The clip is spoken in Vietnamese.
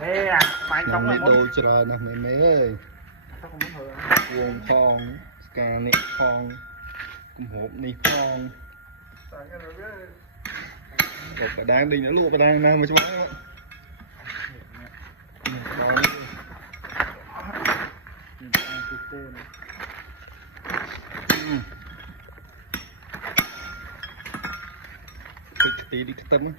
Ê à, mày Nằm trong là nè muốn. đồ chờ nè mẹ mẹ ơi. Sao không muốn thừa? Vuông phong, scan nè phong, cùng hộp nè phong. Rồi cả đang đi nữa luôn, cả đang mà chú bác. Phong. Cái tí đi cái tâm á.